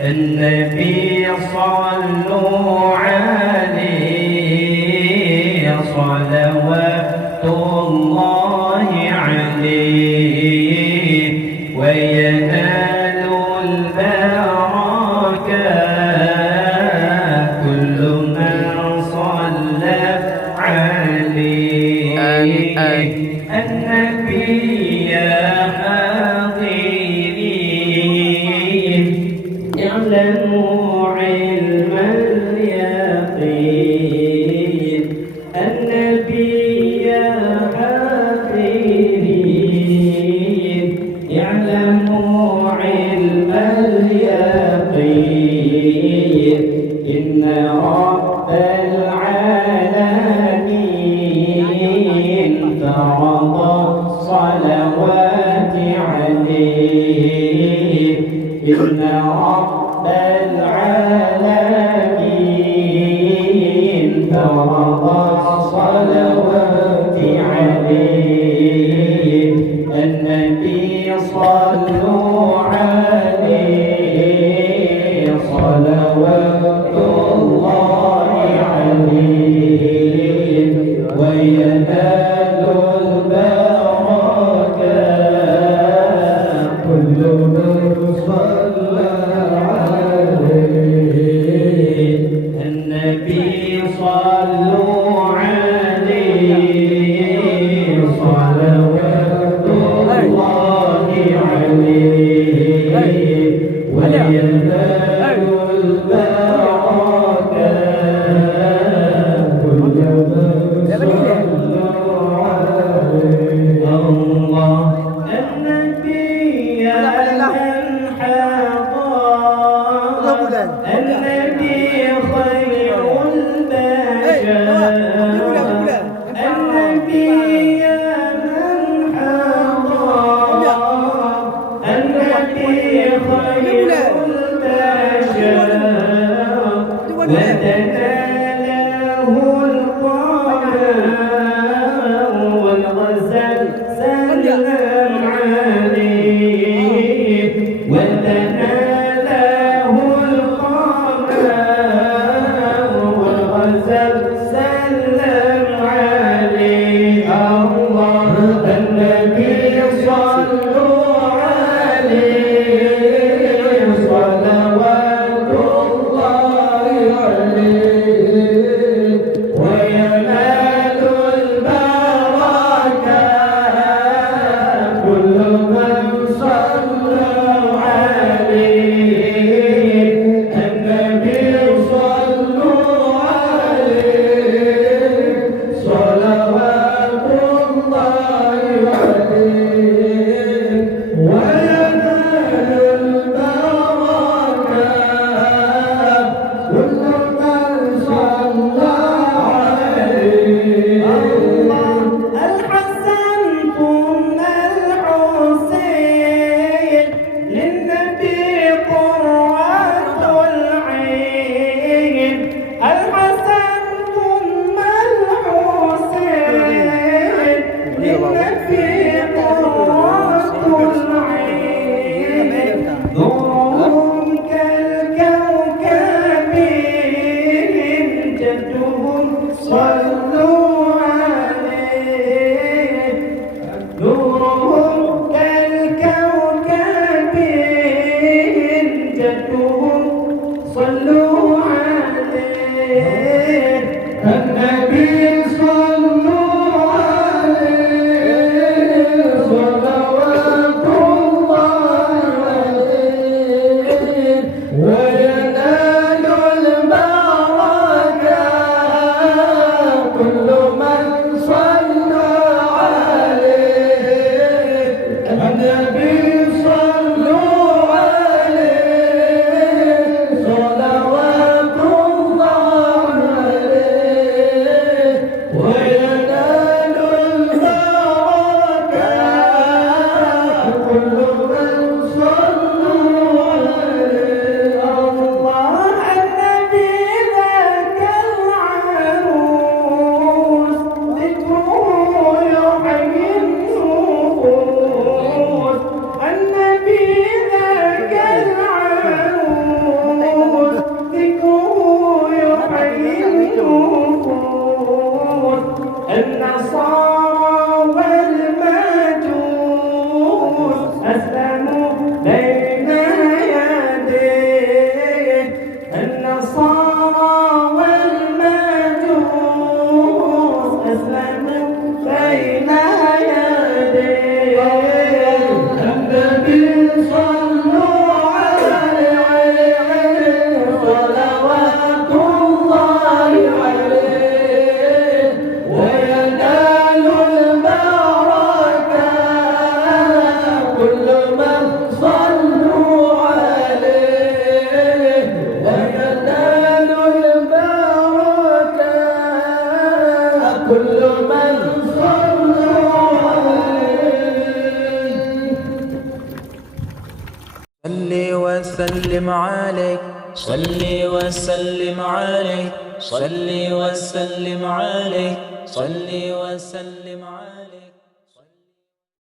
النبي صلوا عليه صلوات الله عليه وينال البركة كل من صلى عليه. النبي يا حاضرين اعلموا علم اليقين. النبي يا حاضرين اعلموا علم اليقين. إن رب العالمين فرض الصلوات عليه. إن رب العالمين فرض الصلوات عليه. النبي صلوا عليه صلوات الله عليه وينال البركة كل من صلى عليه. النبي صلوا عليه صلوات الله عليه وينال البركة كل من صلى عليه. الله النبي يا من حضر النبي خير البشر. النبي يا من حضر النبي خير البشر وتناله القمر والغزل سلم عليه. وتناله القمر والغزل سلم عليه. الله النبي صلوا عليه صلوات الله عليه وينال البركة كل من صلى عليه. النبي صلوا عليه صلوات الله عليه وينال البركة كل من صلى عليه. الحسن ثم الحسين للنبي قرة العين. الحسن ثم الحسين للنبي قرة العين. نورهم كالكوكب جدهم صلوا عليه. نورهم كالكوكب جدهم صلوا عليه. النبي صلوا عليه صلوات الله عليه وينال البركة كل من صلى عليه. النبي صلوا عليه صلوات وسلم عليك صلي وسلم عليك صلي وسلم عليك صلي وسلم عليك